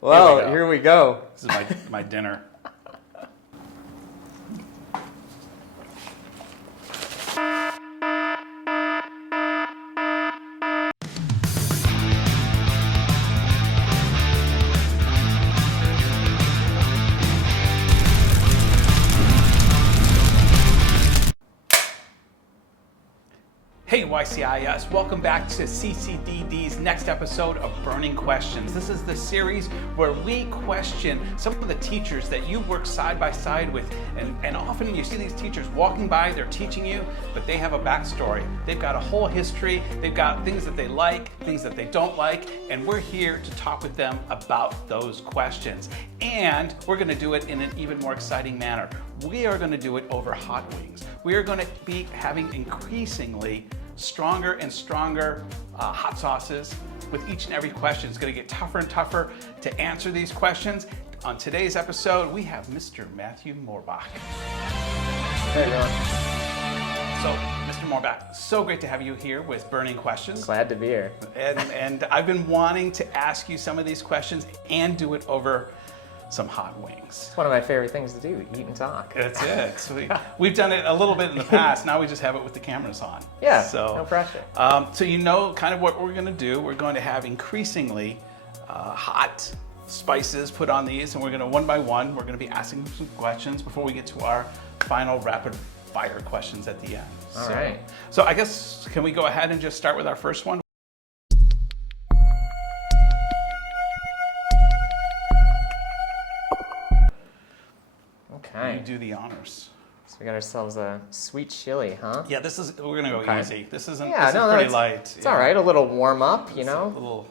Well, here we go. This is my dinner. Hey YCIS, welcome back to CCDD's next episode of Burning Questions. This is the series where we question some of the teachers that you work side by side with, and often you see these teachers walking by, they're teaching you, but they have a backstory. They've got a whole history, they've got things that they like, things that they don't like, and we're here to talk with them about those questions. And we're gonna do it in an even more exciting manner. We are gonna do it over hot wings. We are gonna be having increasingly stronger and stronger hot sauces with each and every question. It's gonna get tougher and tougher to answer these questions. On today's episode, we have Mr. Matthew Moorbach. Hey, everyone. So, Mr. Moorbach, so great to have you here with Burning Questions. Glad to be here. And I've been wanting to ask you some of these questions and do it over some hot wings. It's one of my favorite things to do, eat and talk. That's it. So we've done it a little bit in the past. Now we just have it with the cameras on. Yeah, so, no pressure. So you know kind of what we're going to do. We're going to have increasingly hot spices put on these, and we're going to one by one, we're going to be asking some questions before we get to our final rapid fire questions at the end. All right. So I guess, can we go ahead and just start with our first one? Okay. You do the honors. So we got ourselves a sweet chili, huh? Yeah, we're gonna go easy. This is pretty light. It's all right. A little warm up, you know. A little.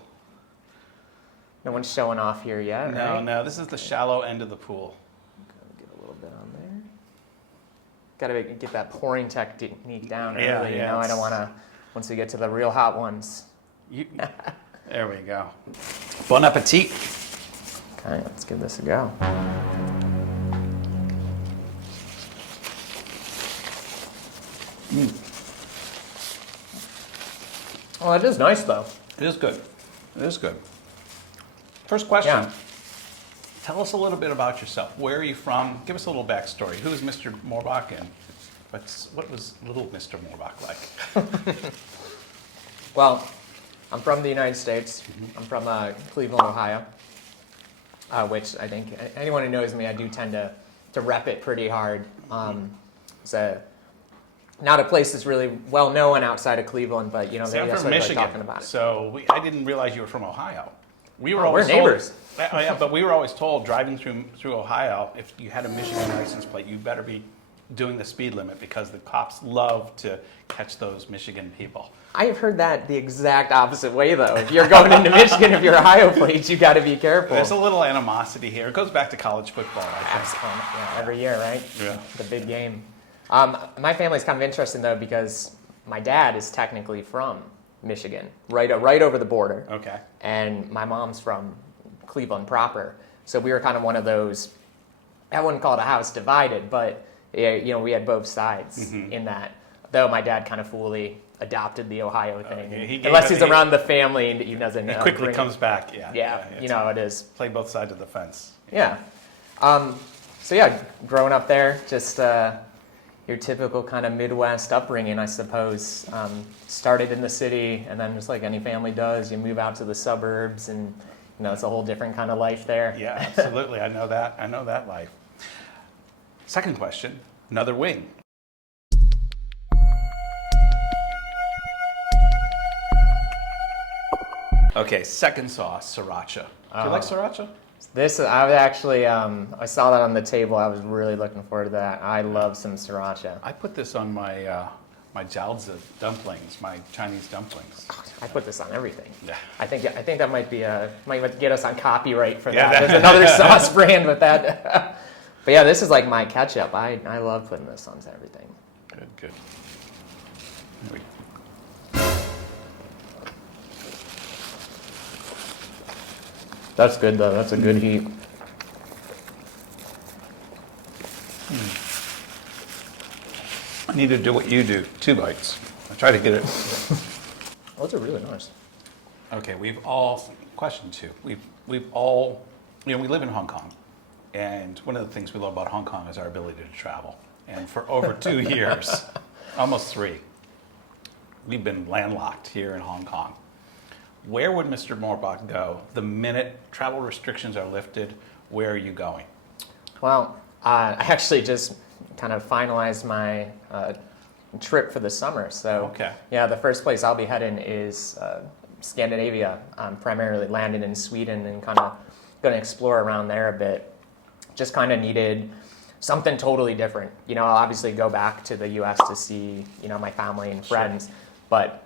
No one's showing off here yet, right? No. This is the shallow end of the pool. Get a little bit on there. Got to get that pouring technique down early. Yeah, you know, I don't want to. Once we get to the real hot ones. There we go. Bon appetit. Okay, let's give this a go. Well, it is nice, though. It is good. It is good. First question. Yeah. Tell us a little bit about yourself. Where are you from? Give us a little backstory. Who is Mr. Moorbach, and what was little Mr. Moorbach like? Well, I'm from the United States. I'm from Cleveland, Ohio, which I think anyone who knows me, I do tend to rep it pretty hard. It's not a place that's really well known outside of Cleveland, but you know, See, I'm that's from what Michigan, I like talking about it. So I didn't realize you were from Ohio. We're neighbors. Yeah, but we were always told driving through Ohio, if you had a Michigan license plate, you better be doing the speed limit because the cops love to catch those Michigan people. I have heard that the exact opposite way, though. If you're going into Michigan, if you're Ohio plates, you got to be careful. There's a little animosity here. It goes back to college football, I think. Absolutely. Yeah, every year, right? Yeah. The big game. My family's kind of interesting, though, because my dad is technically from Michigan, right over the border. Okay. And my mom's from Cleveland proper. So we were kind of one of those, I wouldn't call it a house divided, but you know, we had both sides in that. Though my dad kind of fully adopted the Ohio thing. Unless he's around the family and he doesn't. He quickly comes back, Yeah, you know how it is. Play both sides of the fence. Yeah. So yeah, growing up there, just your typical kind of Midwest upbringing, I suppose. Started in the city, and then just like any family does, you move out to the suburbs, and you know, it's a whole different kind of life there. Yeah, absolutely. I know that. I know that life. Second question, another wing. Okay, second sauce, sriracha. Do you like sriracha? This, I was actually, I saw that on the table. I was really looking forward to that. I love some sriracha. I put this on my my jiaozi dumplings, my Chinese dumplings. I put this on everything. Yeah. I think that might get us on copyright for Yeah, that. There's another sauce brand with that. But yeah, this is like my ketchup. I love putting this on everything. Good. There we go. That's good though. That's a good heat. I need to do what you do, 2 bites. I try to get it. Those are really nice. Okay, question 2. We've all we live in Hong Kong, and one of the things we love about Hong Kong is our ability to travel. And for over 2 years, almost 3, we've been landlocked here in Hong Kong. Where would Mr. Moorbach go the minute travel restrictions are lifted? Where are you going? Well, I actually just kind of finalized my trip for the summer. So, Okay. yeah, the first place I'll be heading is Scandinavia. I'm primarily landing in Sweden and kind of going to explore around there a bit. Just kind of needed something totally different. I'll obviously go back to the U.S. to see, my family and friends, but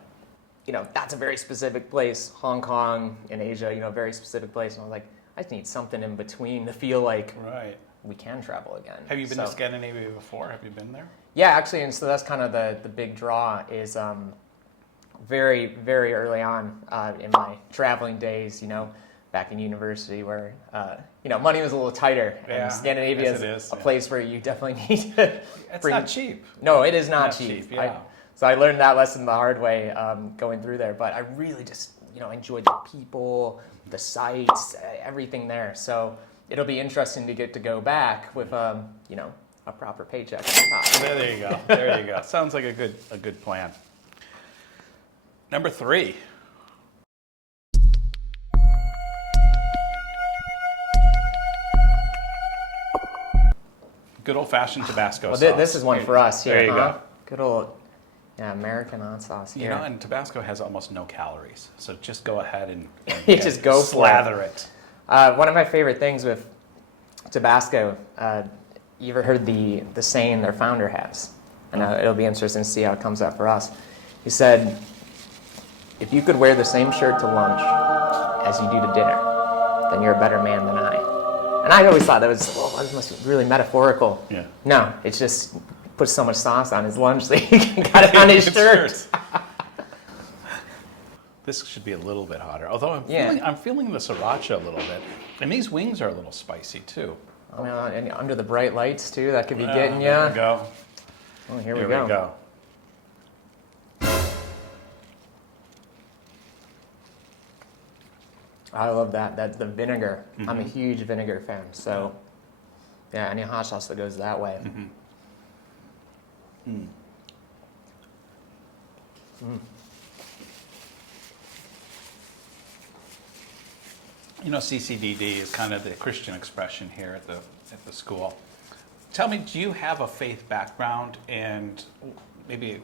that's a very specific place. Hong Kong in Asia, very specific place. And I was like, I just need something in between to feel like Right. we can travel again. Have you been to Scandinavia before? Have you been there? Yeah, actually, and so that's kind of the big draw is very, very early on in my traveling days, back in university where, money was a little tighter. Yeah, And Scandinavia yes, is it is, a yeah. place where you definitely need to It's bring... not cheap. No, it is not Not cheap. cheap, yeah. So I learned that lesson the hard way going through there. But I really just, enjoyed the people, the sights, everything there. So it'll be interesting to get to go back with, a proper paycheck. There you go. There you go. Sounds like a good plan. Number 3. Good old-fashioned Tabasco Well, sauce. this is one for us here. There you huh? go. Good old American hot sauce here. And Tabasco has almost no calories, so just go ahead and You just go for it. slather it. One of my favorite things with Tabasco, you ever heard the saying their founder has? And it'll be interesting to see how it comes out for us. He said, if you could wear the same shirt to lunch as you do to dinner, then you're a better man than I. And I always thought that must be really metaphorical. Yeah. No, it's just put so much sauce on his lunch that he got it on his shirt. This should be a little bit hotter. Although Yeah. I'm feeling the sriracha a little bit. And these wings are a little spicy too. And under the bright lights too, that could be getting you. There we go. Oh, here we go. I love that. That's the vinegar. Mm-hmm. I'm a huge vinegar fan. So, yeah, any hot sauce that goes that way. Mm-hmm. CCDD is kind of the Christian expression here at the school. Tell me, do you have a faith background, and maybe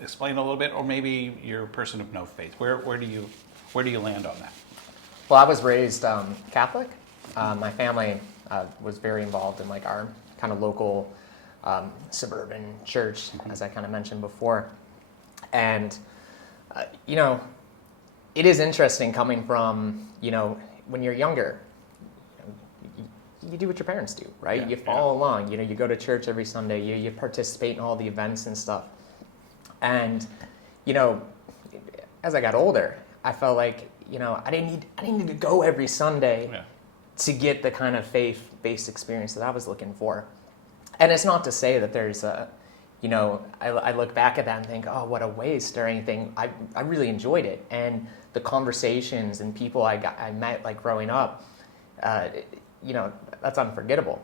explain a little bit, or maybe you're a person of no faith? Where do you land on that? Well, I was raised Catholic. My family was very involved in like our kind of local suburban church, as I kind of mentioned before. And, it is interesting coming from, when you're younger, you do what your parents do, right? Yeah, you follow along, you go to church every Sunday, you participate in all the events and stuff. And, as I got older, I felt like, I didn't need to go every Sunday to get the kind of faith-based experience that I was looking for. And it's not to say that there's I look back at that and think, oh, what a waste or anything. I really enjoyed it. And the conversations and people I met like growing up, that's unforgettable.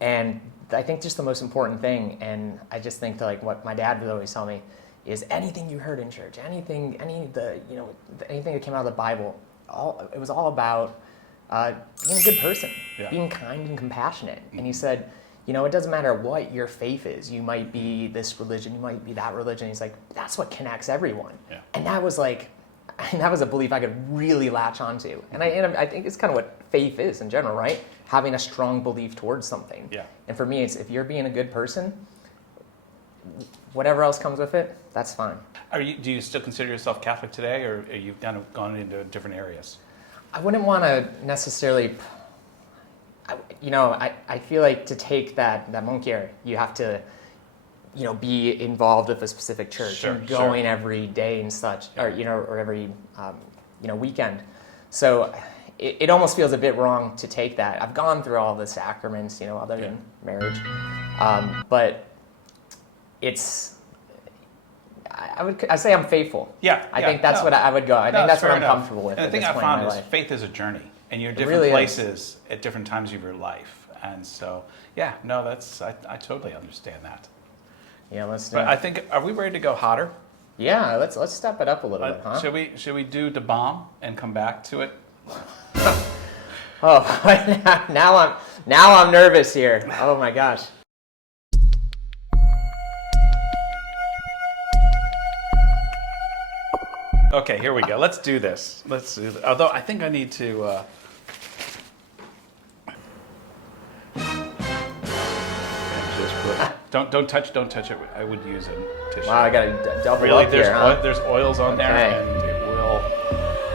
And I think just the most important thing, and I just think that like what my dad would always tell me, is anything you heard in church, anything that came out of the Bible, it was all about being a good person, being kind and compassionate. Mm-hmm. And he said, it doesn't matter what your faith is. You might be this religion, you might be that religion. He's like, that's what connects everyone. Yeah. And that was a belief I could really latch onto. And I think it's kind of what faith is in general, right? Having a strong belief towards something. Yeah. And for me, it's if you're being a good person, whatever else comes with it, that's fine. Do you still consider yourself Catholic today, or are you kind of gone into different areas? I wouldn't want to necessarily, I feel like to take that Munkier, you have to, be involved with a specific church and going every day and such, or every, weekend. So it almost feels a bit wrong to take that. I've gone through all the sacraments, other than marriage, but it's, I say I'm faithful. Yeah. I think that's what I would go. I think that's what I'm comfortable with. And the thing I found is faith is a journey. and you're It different really is. places at different times of your life. And so, yeah, no, I totally understand that. Yeah, let's do But it. I think, are we ready to go hotter? Yeah, let's step it up a little bit, huh? Should we do the bomb and come back to it? Oh, now I'm nervous here. Oh my gosh. Okay, here we go. Let's do this. Let's do this. Although I think I need to. Don't touch it. I would use a tissue. Wow, I got to double Really, up there's here, huh? there's oils on there, Okay. and it will.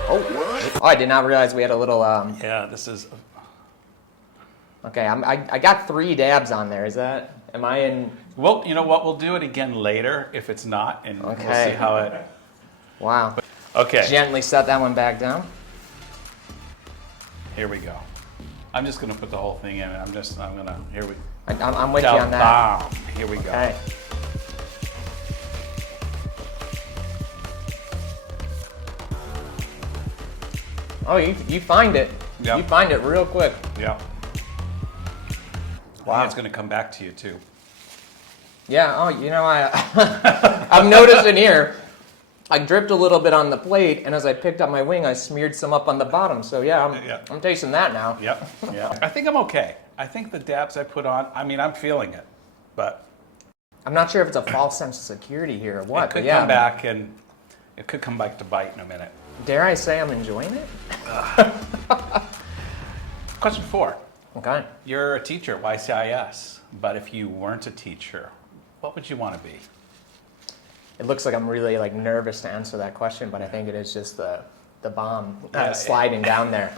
Oh, I did not realize we had a little. Yeah, this is. Okay, I got 3 dabs on there. Is that? Am I in? Well, you know what? We'll do it again later if it's not, and we'll Okay. see how it. Wow. Okay. Gently set that one back down. Here we go. I'm just gonna put the whole thing in. I'm gonna. Here we. I'm with you on that. Bomb. Here we go. Okay. Oh, you find it. Yep. You find it real quick. Yeah. Wow. It's gonna come back to you too. Yeah. Oh, you know I'm noticing here. I dripped a little bit on the plate, and as I picked up my wing, I smeared some up on the bottom. So yeah, I'm tasting that now. Yep. Yeah. I think I'm okay. I think the dabs I put on. I mean, I'm feeling it, but I'm not sure if it's a false sense of security here or what. it could but yeah, come back and it could come back to bite in a minute. Dare I say I'm enjoying it? Question 4. Okay. You're a teacher at YCIS, but if you weren't a teacher, what would you want to be? It looks like I'm really nervous to answer that question, but I think it is just the bomb Yeah. sliding down there.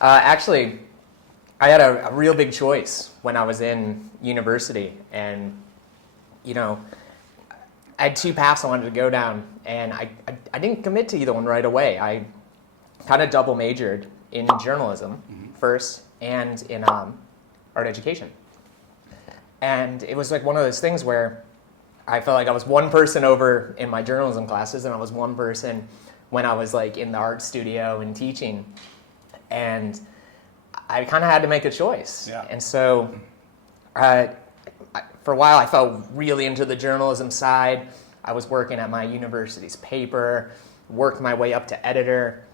Actually, I had a real big choice when I was in university, and I had 2 paths I wanted to go down, and I didn't commit to either one right away. I kind of double majored in journalism first and in art education. And it was like one of those things where I felt like I was one person over in my journalism classes, and I was one person when I was in the art studio and teaching. And I kind of had to make a choice. Yeah. And so for a while, I felt really into the journalism side. I was working at my university's paper, worked my way up to editor.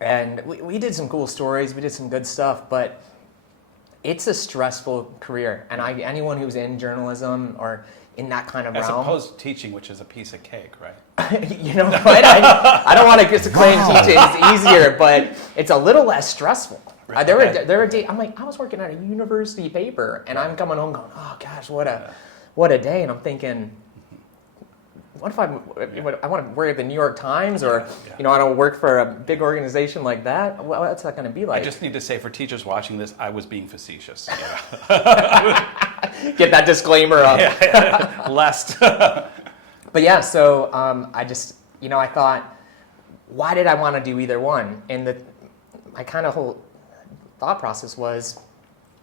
And we did some cool stories. We did some good stuff. But it's a stressful career. And anyone who's in journalism or in that kind of As realm. opposed to teaching, which is a piece of cake, right? You know what? I don't want to claim teaching is easier, but it's a little less stressful. There were days I'm like, I was working at a university paper, and I'm coming home going, oh gosh, what a day, and I'm thinking, what if I want to work at the New York Times, or I don't work for a big organization like that? What's that going to be like? I just need to say, for teachers watching this, I was being facetious. Get that disclaimer up. Lest. But yeah, so I just, I thought, why did I want to do either one? And my kind of whole thought process was,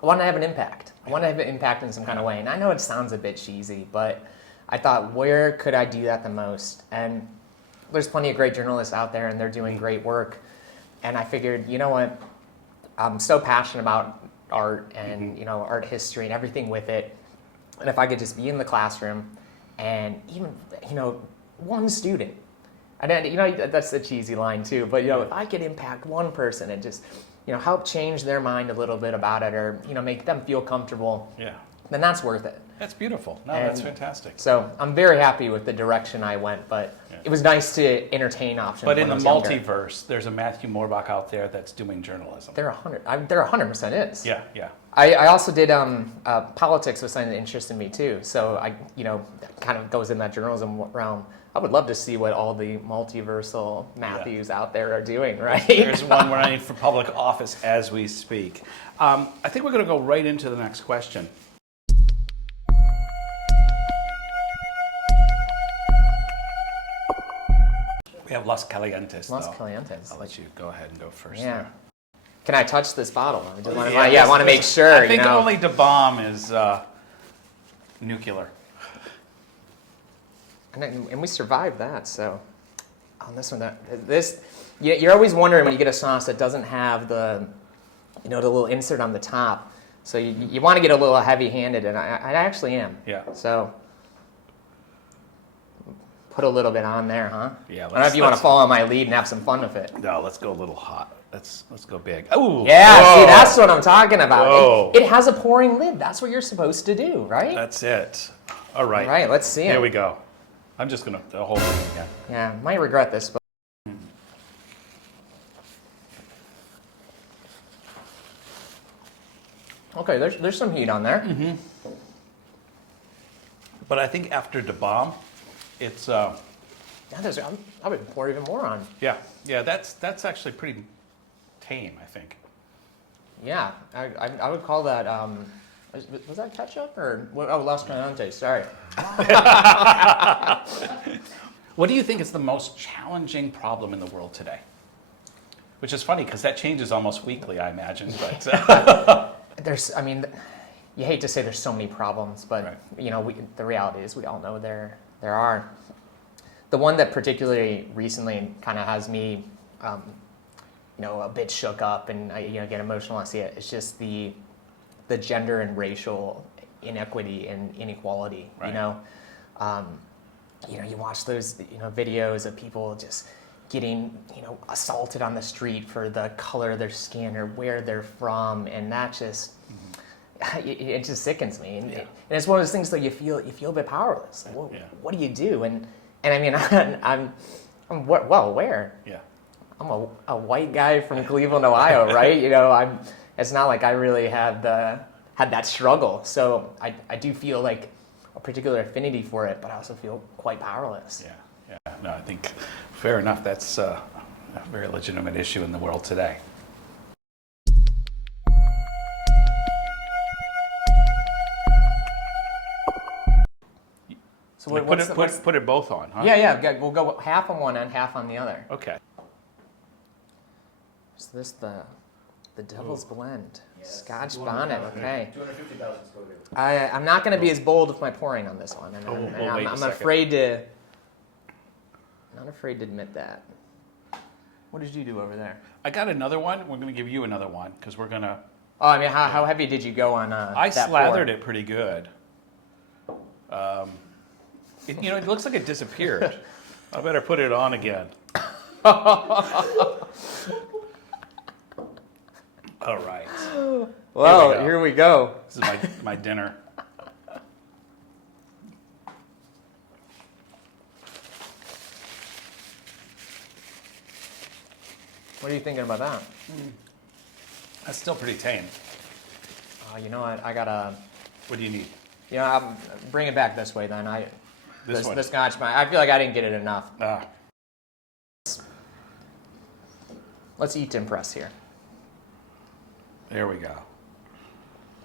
I want to have an impact. I want to have an impact in some kind of way. And I know it sounds a bit cheesy, but I thought, where could I do that the most? And there's plenty of great journalists out there, and they're doing great work. And I figured, you know what? I'm so passionate about art and art history and everything with it. And if I could just be in the classroom and even one student, and then, that's the cheesy line too, but if I could impact one person and just help change their mind a little bit about it, or make them feel comfortable, then that's worth it. That's beautiful. No, And that's fantastic. So I'm very happy with the direction I went, but it was nice to entertain options. But when in I the was younger. multiverse, there's a Matthew Moorbach out there that's doing journalism. There 100% is. Yeah. I also did politics was something that interested me too. So I kind of goes in that journalism realm. I would love to see what all the multiversal Matthews out there are doing. Right? There's one running for public office as we speak. I think we're going to go right into the next question. We have Los Calientes. Los though. Calientes. I'll let you go ahead and go first. Yeah. there. Can I touch this bottle? I just want to, Yeah, I want to make sure. I think only the bomb is nuclear. And we survived that, so. on this one, you're always wondering when you get a sauce that doesn't have the little insert on the top. So you want to get a little heavy-handed, and I actually am. Yeah. So put a little bit on there, huh? Yeah. I don't know if you want to follow my lead and have some fun with it. No, let's go a little hot. Let's go big. Oh. Yeah. Whoa. See, that's what I'm talking about. Whoa. It has a pouring lid. That's what you're supposed to do, right? That's it. All right. All right. Let's see it. Here we go. I'm just gonna the whole thing again. Yeah. Might regret this, but. Okay, there's some heat on there. Mm-hmm. But I think after the bomb, it's Yeah, I would pour even more on. yeah. That's actually pretty tame, I think. Yeah, I would call that. Was that ketchup or Los Calientes? Sorry. What do you think is the most challenging problem in the world today? Which is funny because that changes almost weekly, I imagine. But You hate to say there's so many problems, but right. the reality is we all know there are. The one that particularly recently kind of has me, a bit shook up and I get emotional when I see it. It's just the gender and racial inequity and inequality. Right. You watch those videos of people just getting assaulted on the street for the color of their skin or where they're from, and that just it just sickens me. And, Yeah. and it's one of those things that you feel a bit powerless. Like, what do you do? And I mean, I'm well aware. Yeah. I'm a white guy from Cleveland, Ohio, right? It's not like I really had that struggle. So I do feel like a particular affinity for it, but I also feel quite powerless. Yeah. No, I think fair enough. That's a very legitimate issue in the world today. So put it both on, huh? Yeah. We'll go half on one end, half on the other. Okay. Is this the Devil's Blend? Yes. Scotch bonnet. Okay. 250,000 Scoville. I'm not going to be as bold with my pouring on this one, and wait a I'm second. afraid to. Not afraid to admit that. What did you do over there? I got another one. We're going to give you another one because we're going to... Oh, I mean, how heavy did you go on I that slathered pour? it pretty good. It looks like it disappeared. I better put it on again. All right. Well, here we go. This is my dinner. What are you thinking about that? That's still pretty tame. You know what? I gotta. What do you need? I'll bring it back this way then. This one. The Scotch bonnet. I feel like I didn't get it enough. Let's eat to impress here. There we go.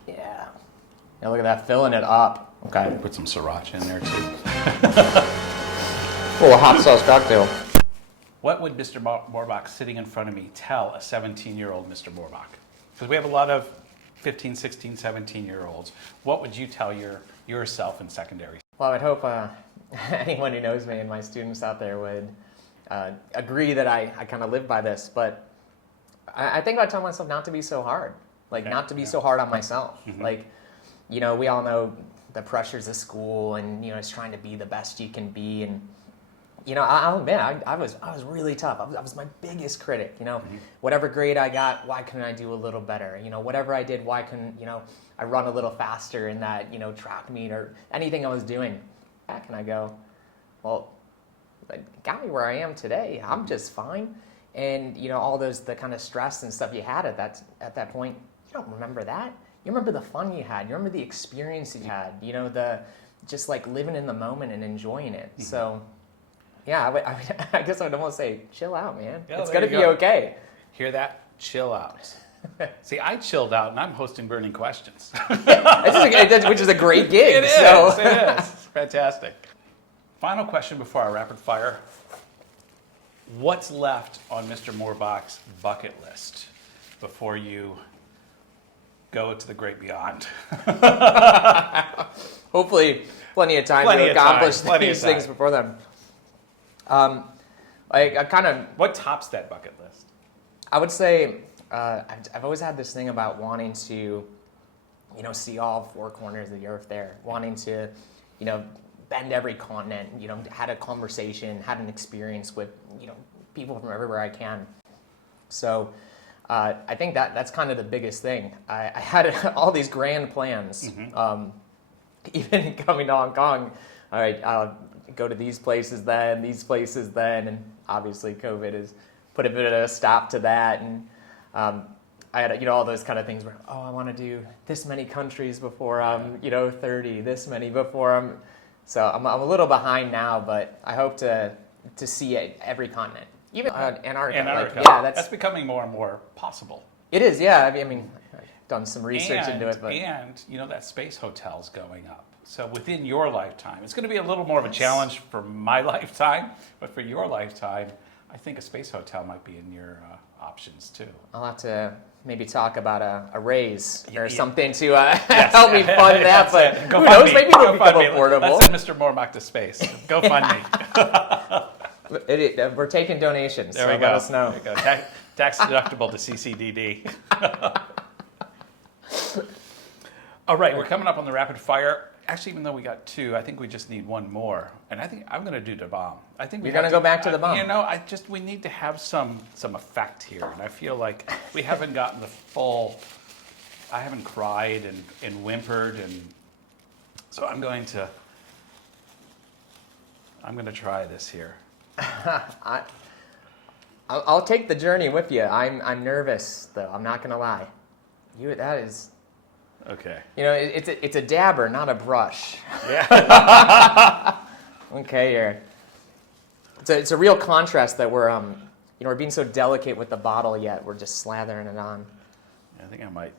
Yeah. Now look at that, filling it up. Okay. Put some sriracha in there too. Oh, a hot sauce cocktail. What would Mr. Borbach sitting in front of me tell a 17-year-old Mr. Borbach? Because we have a lot of 15, 16, 17-year-olds. What would you tell yourself in secondary? Well, I would hope anyone who knows me and my students out there would agree that I kind of live by this. But I think I'd tell myself not to be so hard. Not to be so hard on myself. Mm-hmm. We all know the pressures of school and, it's trying to be the best you can be. And, I'll admit, I was really tough. I was my biggest critic. Mm-hmm. Whatever grade I got, why couldn't I do a little better? Whatever I did, why couldn't, I run a little faster in that, track meet or anything I was doing. Back and I go, well, it got me where I am today. I'm just fine. And, all the kind of stress and stuff you had at that point, you don't remember that. You remember the fun you had. You remember the experience you had. Just living in the moment and enjoying it. Mm-hmm. So, yeah, I guess I'd almost say, chill out, man. Yeah, it's going to be go. okay. Hear that? Chill out. See, I chilled out, and I'm hosting Burning Questions. Which is a great gig. It is. It's fantastic. Final question before our rapid fire. What's left on Mr. Borbach's bucket list before you go to the great beyond? Hopefully, plenty of time to accomplish these things before then. I kind of, What tops that bucket list? I would say I've always had this thing about wanting to, see all four corners of the earth there, wanting to, bend every continent, had a conversation, had an experience with, people from everywhere I can. So I think that's kind of the biggest thing. I had all these grand plans, even coming to Hong Kong. All right, I'll go to these places then, and obviously COVID has put a bit of a stop to that. And I had, all those kind of things where, I want to do this many countries before I'm, 30, this many before I'm. So I'm a little behind now, but I hope to see every continent, even Antarctica. That's becoming more and more possible. It is, yeah. I mean, I've done some research into it, but that space hotel's going up. So within your lifetime, it's going to be a little more of a challenge for my lifetime, but for your lifetime, I think a space hotel might be in your options too. I'll have to maybe talk about a raise or something to help me fund that. But who knows? Maybe it'll become affordable. Let's send Mr. Mormach to space. Go fund me. We're taking donations. There so we go. Let us know. There we go. Tax deductible to CCDD. All right, we're coming up on the rapid fire. Actually, even though we got two, I think we just need one more. And I think I'm going to do the bomb. I think you're going to go back to the bomb. We need to have some effect here. And I feel like we haven't gotten the full. I haven't cried and whimpered, and so I'm going to try this here. I'll take the journey with you. I'm nervous though. I'm not going to lie. That is. Okay. It's a dabber, not a brush. Yeah. Okay, here. It's a real contrast that we're being so delicate with the bottle yet we're just slathering it on. I think I might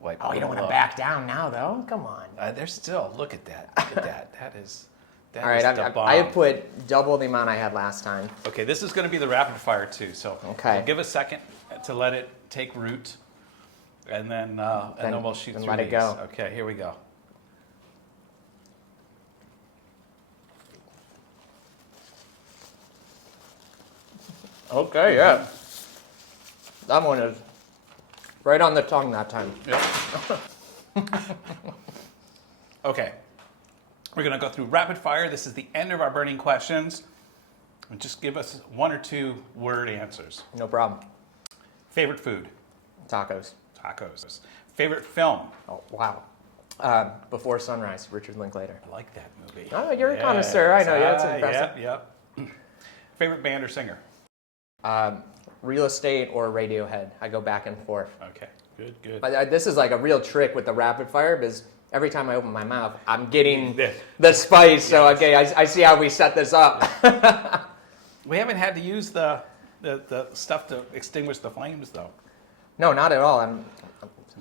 wipe. Oh, you don't want to back down now though. Come on. There's still. Look at that. Look at that. That is. All right. I put double the amount I had last time. Okay. This is going to be the rapid fire too. So we'll give a second to let it take root. And then we'll shoot through let these. It go. Okay, here we go. Okay, yeah. That one is right on the tongue that time. Yep. Okay. We're going to go through rapid fire. This is the end of our burning questions. And just give us one or two word answers. No problem. Favorite food? Tacos. Tacos. Favorite film? Oh, wow. Before Sunrise, Richard Linklater. I like that movie. Oh, you're a connoisseur. I know. Yeah, that's impressive. Yep. Favorite band or singer? Real Estate or Radiohead. I go back and forth. Okay, good. But this is like a real trick with the rapid fire because every time I open my mouth, I'm getting the spice. So, okay, I see how we set this up. We haven't had to use the stuff to extinguish the flames, though. No, not at all. I'm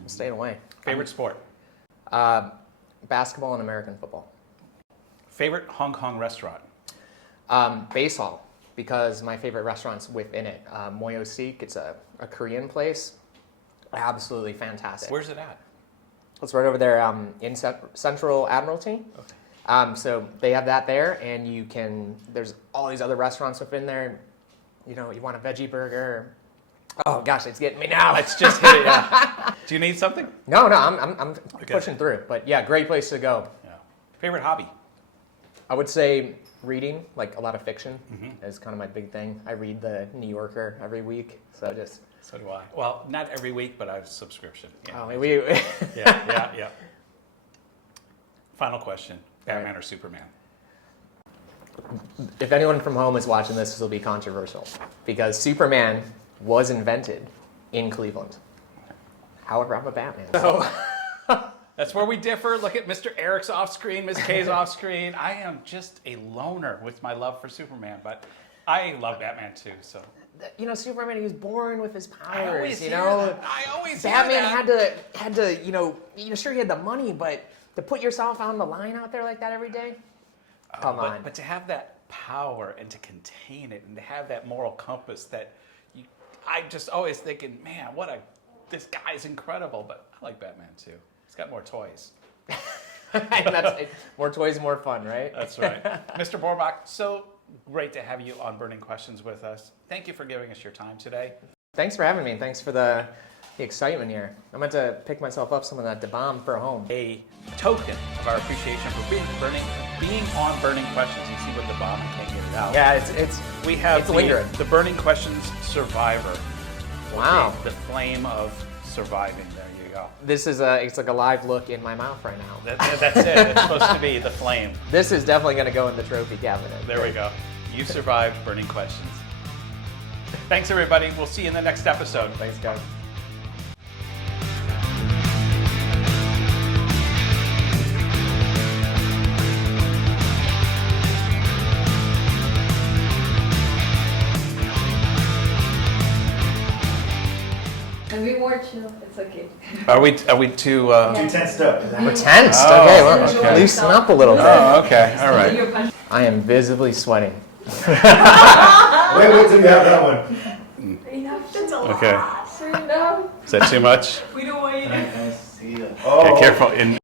staying away. Favorite sport? Basketball and American football. Favorite Hong Kong restaurant? Base Hall, because my favorite restaurant's within it. Moyo Seek, it's a Korean place. Absolutely fantastic. Where's it at? It's right over there in Central Admiralty. Okay. So they have that there, and there's all these other restaurants within there. You want a veggie burger. Oh gosh, it's getting me now. Let's just hit it. Yeah. Do you need something? No, I'm pushing through. But yeah, great place to go. Yeah. Favorite hobby? I would say reading, like a lot of fiction, is kind of my big thing. I read the New Yorker every week, so just. So do I. Well, not every week, but I have a subscription. Yeah. Oh, we. Yeah. Final question: Batman or Superman? If anyone from home is watching this will be controversial because Superman was invented in Cleveland. However, I'm a Batman. So that's where we differ. Look at Mr. Eric's off screen, Ms. K's off screen. I am just a loner with my love for Superman, but I love Batman too. So Superman, he was born with his powers. I always hear that. Batman had to sure he had the money, but to put yourself on the line out there like that every day. Come on. But to have that power and to contain it and to have that moral compass I'm just always thinking, man, this guy's incredible. But I like Batman too. He's got more toys. That's more toys, more fun, right? That's right. Mr. Borbach, so great to have you on Burning Questions with us. Thank you for giving us your time today. Thanks for having me. Thanks for the excitement here. I'm about to pick myself up some of that DeBomb for home. A token of our appreciation for being on Burning Questions. You see what the bomb can't get it out. Yeah, We have it's lingering. the Burning Questions Survivor. Wow. Okay, the flame of surviving. There you go. This is it's like a live look in my mouth right now. That's it. It's supposed to be the flame. This is definitely going to go in the trophy cabinet. There we go. You survived Burning Questions. Thanks, everybody. We'll see you in the next episode. Thanks, guys. And be more chill. It's okay. Are we too? Too tensed up. We're tensed. Oh, Okay, well, okay. loosen up a little bit. Oh, okay. All right. You're punching. I am visibly sweating. Wait till you have that one. Enough. That's a Okay. lot. Sir, enough. Is that too much? We don't want you to. I see you. Okay, careful.